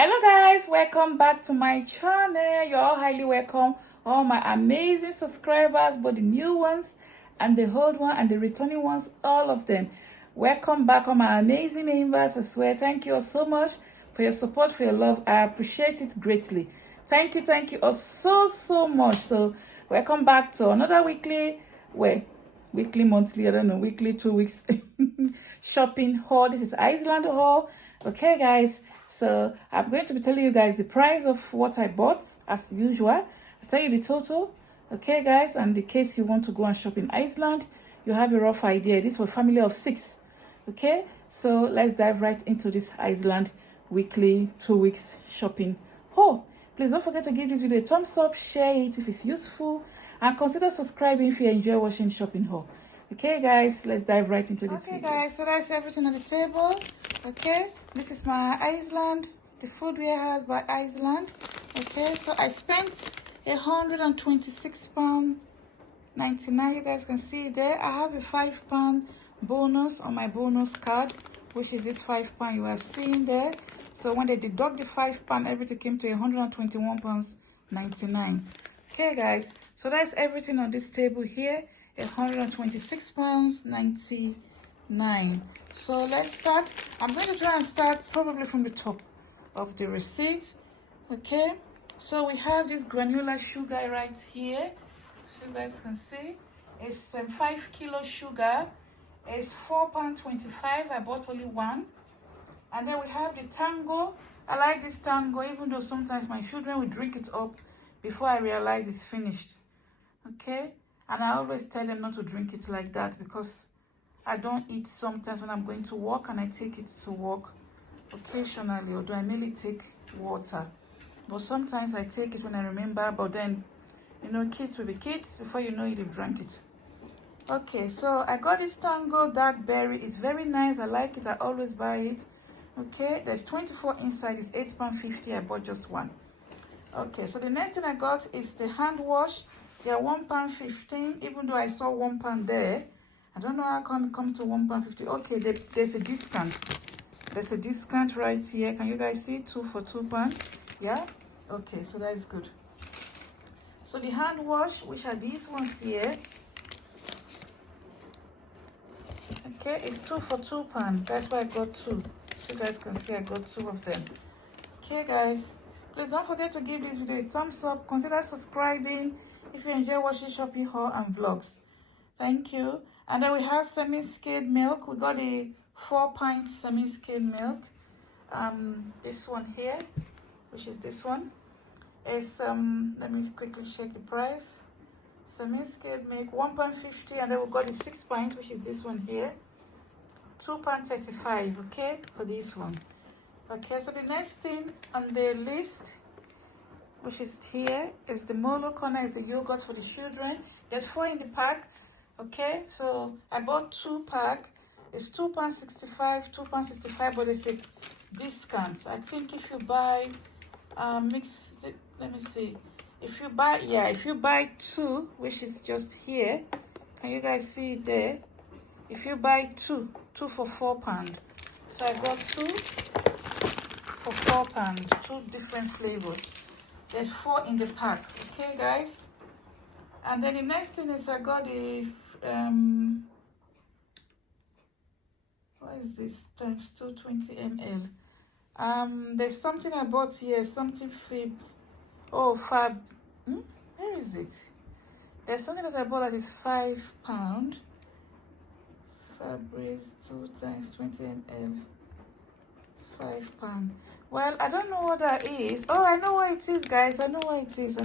Hello guys, welcome back to my channel. You're all highly welcome, all my amazing subscribers, both the new ones and the old one and the returning ones, all of them. Welcome back, all my amazing members. I swear, thank you all so much for your support, for your love. I appreciate it greatly. Thank you all so much. So welcome back to another weekly, monthly, I don't know, weekly, 2 weeks shopping haul. This is Iceland haul. Okay guys, so I'm going to be telling you guys the price of what I bought as usual. I'll tell you the total. Okay guys, and in case you want to go and shop in Iceland, you have a rough idea. This is for a family of 6. Okay, so let's dive right into this Iceland weekly 2 weeks shopping haul. Please don't forget to give this video a thumbs up, share it if it's useful, and consider subscribing if you enjoy watching shopping haul. Okay guys, let's dive right into this video. Okay guys, so that's everything on the table. Okay, this is my Iceland, the food warehouse by Iceland. Okay, so I spent £126.99. You guys can see it there. I have a £5 bonus on my bonus card, which is this £5 you are seeing there. So when they deduct the £5, everything came to £121.99. Okay guys, so that's everything on this table here. £126.99. So let's start. I'm going to try and start probably from the top of the receipt. Okay, so we have this granular sugar right here, so you guys can see it's 5 kilo sugar. It's £4.25. I bought only one. And then we have the tango. I like this tango, even though sometimes my children will drink it up before I realize it's finished. Okay, and I always tell them not to drink it like that because I don't eat sometimes when I'm going to work, and I take it to work occasionally, although I mainly take water. But sometimes I take it when I remember, but then, you know, kids will be kids. Before you know it, they've drank it. Okay, so I got this tango dark berry. It's very nice. I like it. I always buy it. Okay, there's 24 inside. It's £8.50. I bought just one. Okay, so the next thing I got is the hand wash. They are £1.15, even though I saw £1 there. I don't know how come it come to £1.50. Okay, there's a discount. There's a discount right here. Can you guys see? 2 for £2. Yeah? Okay, so that is good. So the hand wash, which are these ones here. Okay, it's 2 for £2. That's why I got 2. So you guys can see I got 2 of them. Okay, guys. Please don't forget to give this video a thumbs up. Consider subscribing if you enjoy watching shopping haul and vlogs. Thank you. And then we have semi-skimmed milk. We got a 4-pint semi-skimmed milk. This one here, which is this one, is let me quickly check the price. Semi-skimmed milk, £1.50, and then we got the 6-pint, which is this one here, £2.35. Okay, for this one. Okay, so the next thing on the list, which is here, is the Molo corner, is the yogurt for the children. There's 4 in the pack. Okay, so I bought 2 pack. It's £2.65, £2.65, but it's a discount. I think if you buy let me see. If you buy 2, which is just here, can you guys see it there? If you buy 2 for £4. So I got 2 for £4, 2 different flavors. There's 4 in the pack. Okay guys, and then the next thing is I got a what is this, times 220 ml. There's something I bought here, something where is it? There's something that I bought that is £5. Fabrics 2 times 20 ml, £5. Well, I don't know what that is. Oh, I know what it is, guys. I know what it is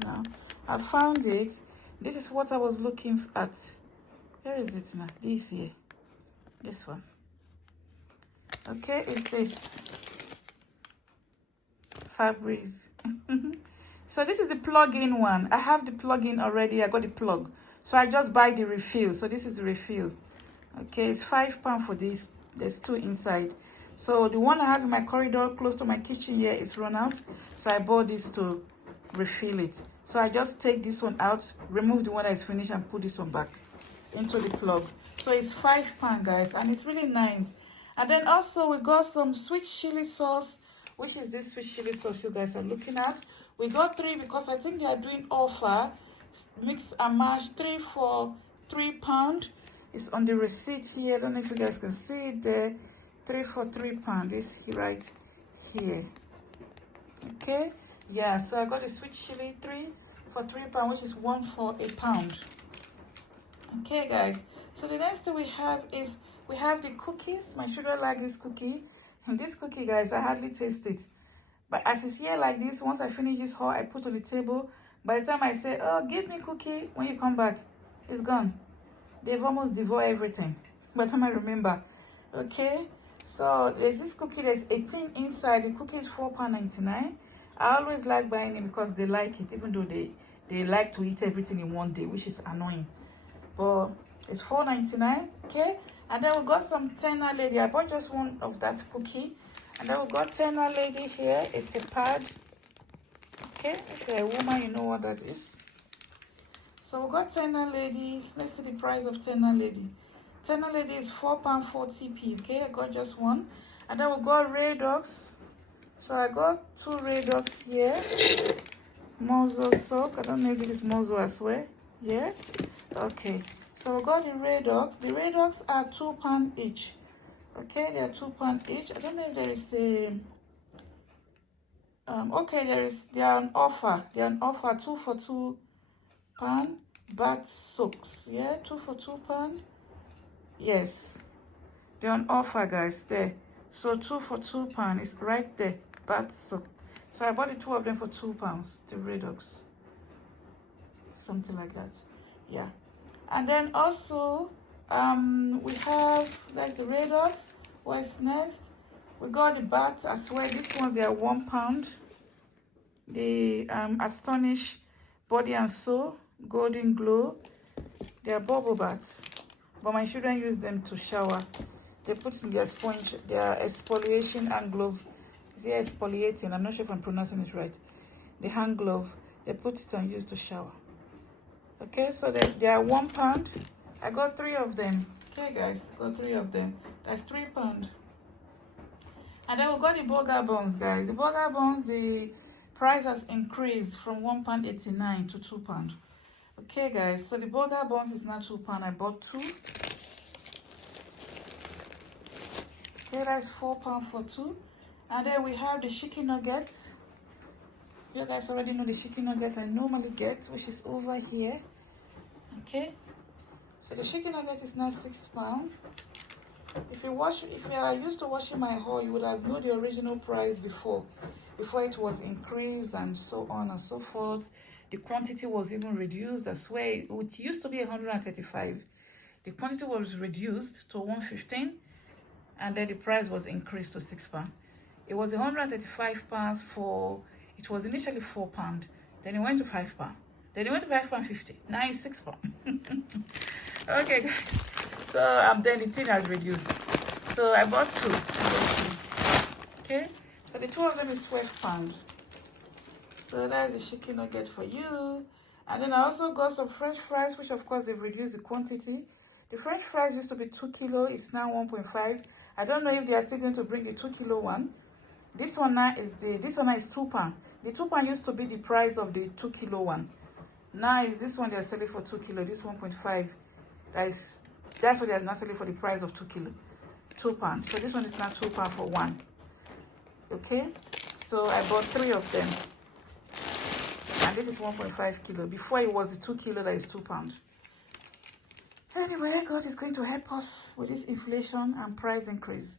now. I found it. This is what I was looking at. Where is it now? This here. This one. Okay, it's this. Fabrics. So this is the plug-in one. I have the plug-in already. I got the plug. So I just buy the refill. So this is the refill. Okay, it's £5 for this. There's 2 inside. So the one I have in my corridor close to my kitchen here is run out. So I bought this to refill it. So I just take this one out, remove the one that is finished, and put this one back into the plug. So it's £5, guys, and it's really nice. And then also we got some sweet chili sauce, which is this sweet chili sauce you guys are looking at. We got 3 because I think they are doing offer. Mix and match, 3 for £3. It's on the receipt here. I don't know if you guys can see it there. 3 for £3 is right here. Okay, yeah, so I got the sweet chili 3 for £3, which is 1 for £1. Okay guys, so the next thing we have is we have the cookies. My children like this cookie, and this cookie, guys, I hardly taste it, but as it's here like this, once I finish this haul, I put on the table. By the time I say, oh, give me cookie, when you come back, it's gone. They've almost devoured everything by the time I remember. Okay, so there's this cookie, there's 18 inside. The cookie is £4.99. I always like buying it because they like it, even though they like to eat everything in one day, which is annoying. But it's £4.99. Okay, and then we got some Tenor Lady. I bought just one of that cookie. And then we got Tenor Lady here. It's a pad. Okay, if you're a woman, you know what that is. So we got Tenor Lady. Let's see the price of Tenor Lady. Tenor Lady is £4.40p. Okay, I got just one. And then we got Ray Dogs. So I got 2 Ray Dogs here. Mozo sock. I don't know if this is Mozo as well. Yeah. Okay. So we got the Ray Dogs. The Ray Dogs are £2 each. Okay, they are £2 each. I don't know if there is a okay, they are on offer. They are on offer, 2 for £2 bath soaks. Yeah, 2 for £2. Yes, they're on offer, guys. There, so 2 for £2 is right there, bath soap. So I bought the 2 of them for £2, the Ray Dogs, something like that. Yeah, and then also we have, that's the Ray Dogs. What's next? We got the baths as well. These ones, they are £1. The Astonish Body and Soul Golden Glow. They are bubble baths, but my children use them to shower. They put in their sponge, their exfoliation and glove. Is it exfoliating? I'm not sure if I'm pronouncing it right. The hand glove, they put it and use to shower. Okay, so they are £1. I got 3 of them. Okay, guys, got 3 of them. That's £3. And then we got the burger buns, guys. The burger buns, the price has increased from £1.89 to £2. Okay, guys, so the burger buns is now £2. I bought 2. Okay, that's £4 for 2. And then we have the chicken nuggets. You guys already know the chicken nuggets I normally get, which is over here. Okay, so the chicken nugget is now £6. If you are used to washing my haul, you would have known the original price before it was increased and so on and so forth. The quantity was even reduced. That's why it used to be 135. The quantity was reduced to 115, and then the price was increased to £6. It was 135 pounds for. It was initially £4. Then it went to £5. Then it went to £5.50. Now it's £6. Okay, guys. So then the thing has reduced. So I bought 2. Okay. So the 2 of them is £12. So that's the chicken nugget for you. And then I also got some French fries, which of course they've reduced the quantity. The French fries used to be 2 kilo. It's now 1.5. I don't know if they are still going to bring the 2 kilo one. This one now is £2. The £2 used to be the price of the 2 kilo one. Now is this one they are selling for 2 kilo. This 1.5. That's what they are now selling for the price of 2 kilo. £2. So this one is now £2 for 1. Okay. So I bought 3 of them. And this is 1.5 kilo. Before it was the 2 kilo that is £2. Anyway, God is going to help us with this inflation and price increase.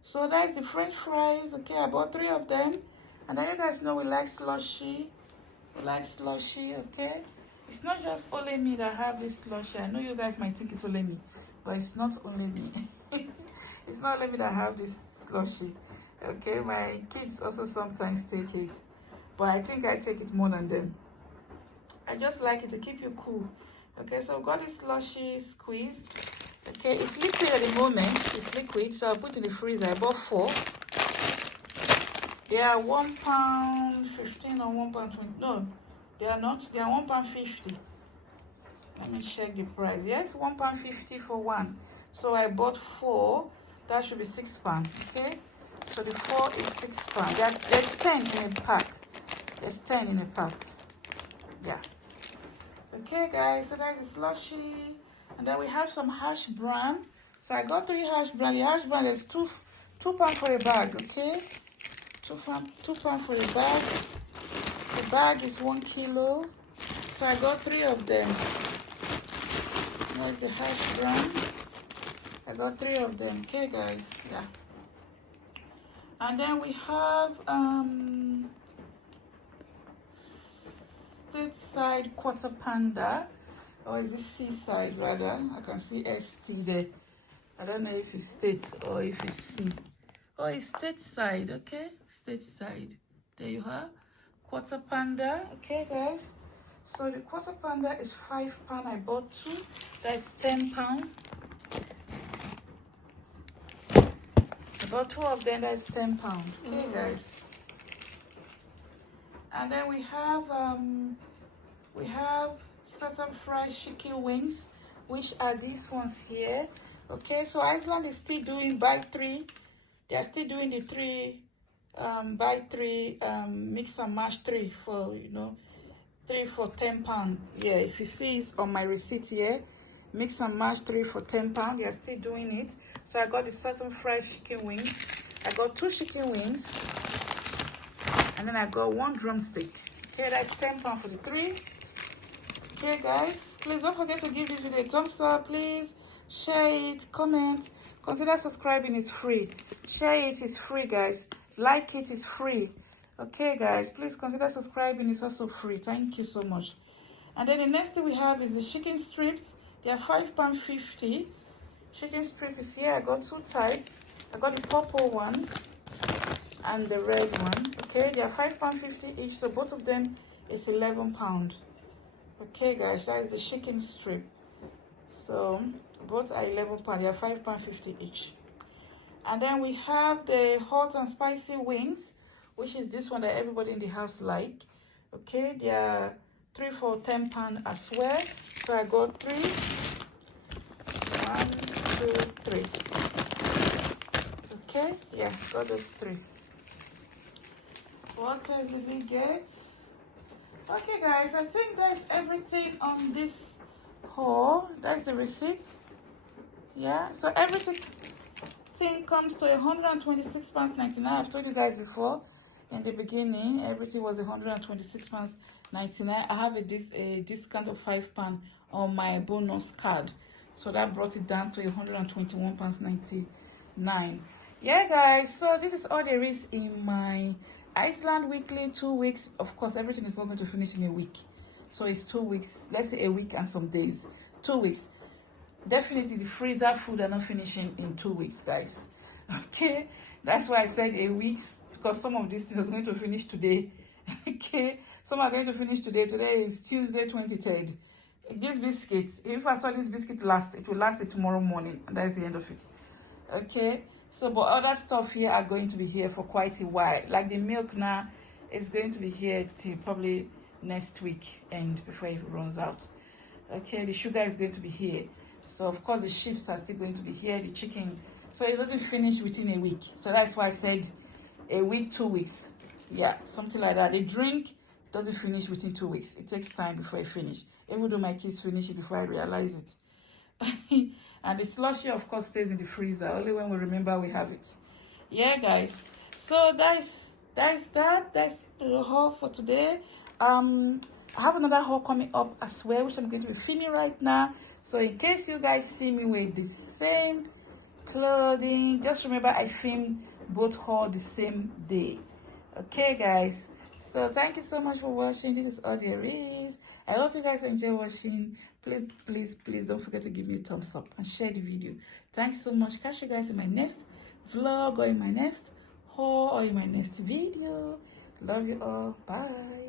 So that's the French fries. Okay, I bought 3 of them. And then you guys know we like slushy. Okay? It's not just only me that have this slushy. I know you guys might think it's only me, but it's not only me. It's not only me that have this slushy. Okay, my kids also sometimes take it, but I think I take it more than them. I just like it to keep you cool. Okay, so I've got this slushy squeeze. Okay, it's liquid at the moment. It's liquid, so I put in the freezer. I bought 4. They are £1.15 or £1.20. No, they are not. They are £1.50. Let me check the price. Yes, £1.50 for 1. So I bought 4. That should be £6. Okay. So the 4 is £6. There's 10 in a pack. There's 10 in a pack. Yeah. Okay, guys. So that's the slushy, and then we have some hash brown. So I got 3 hash brown. The hash brown is £2 for a bag. Okay, £2 for a bag. The bag is 1 kilo. So I got 3 of them. There's the hash brown. I got 3 of them. Okay, guys. Yeah. And then we have stateside quarter pounder, or is it seaside rather? I can see ST there. I don't know if it's state or if it's C. Oh, it's stateside. Okay, stateside. There you are. Quarter pounder. Okay, guys. So the quarter pounder is £5. I bought 2. That's £10. I bought 2 of them. That's £10. Okay, guys. And then we have certain fried chicken wings, which are these ones here. Okay, so Iceland is still doing buy 3. They are still doing the 3 buy 3 mix and match 3 for 3 for £10. Yeah, if you see it's on my receipt here, mix and match 3 for £10. They are still doing it. So I got the certain fried chicken wings. I got 2 chicken wings, and then I got 1 drumstick. Okay, that's £10 for the 3. Okay, guys, please don't forget to give this video a thumbs up. Please share it, comment, consider subscribing. It's free. Share it, is free, guys. Like it, is free. Okay, guys, please consider subscribing. It's also free. Thank you so much. And then the next thing we have is the chicken strips. They are £5.50. Chicken strip is here. I got 2 types. I got the purple one and the red one. Okay, they are £5.50 each, so both of them is £11. Okay, guys, that is the chicken strip. So both are £11. They are £5.50 each. And then we have the hot and spicy wings, which is this one that everybody in the house like. Okay, they are 3 for £10 as well. So I got 3. 1, 2, 3. Okay, yeah, got those 3. What size did we get? Okay, guys, I think that's everything on this haul. That's the receipt. Yeah, so everything comes to £126.99. I've told you guys before in the beginning, everything was £126.99. I have a discount of £5 on my bonus card, so that brought it down to £121.99. Yeah, guys, so this is all there is in my Iceland weekly 2 weeks. Of course, everything is not going to finish in a week, so it's 2 weeks. Let's say a week and some days. 2 weeks. Definitely the freezer food are not finishing in 2 weeks, guys. Okay, that's why I said a week, because some of these things are going to finish today. Okay, some are going to finish today. Today is Tuesday 23rd. These biscuits, if I saw this biscuit last, it will last tomorrow morning, and that's the end of it. Okay, so but other stuff here are going to be here for quite a while. Like the milk now is going to be here till probably next week, and before it runs out. Okay, the sugar is going to be here. So of course the chips are still going to be here, the chicken. So it doesn't finish within a week. So that's why I said a week, 2 weeks. Yeah, something like that. The drink doesn't finish within 2 weeks. It takes time before it finish. Even though my kids finish it before I realize it. And the slushy, of course, stays in the freezer. Only when we remember we have it. Yeah, guys. So that's that. That's the haul for today. I have another haul coming up as well, which I'm going to be filming right now. So in case you guys see me with the same clothing, just remember I filmed both haul the same day. Okay, guys. So thank you so much for watching. This is all there is. I hope you guys enjoy watching. Please don't forget to give me a thumbs up and share the video. Thanks so much. Catch you guys in my next vlog, or in my next haul, or in my next video. Love you all. Bye.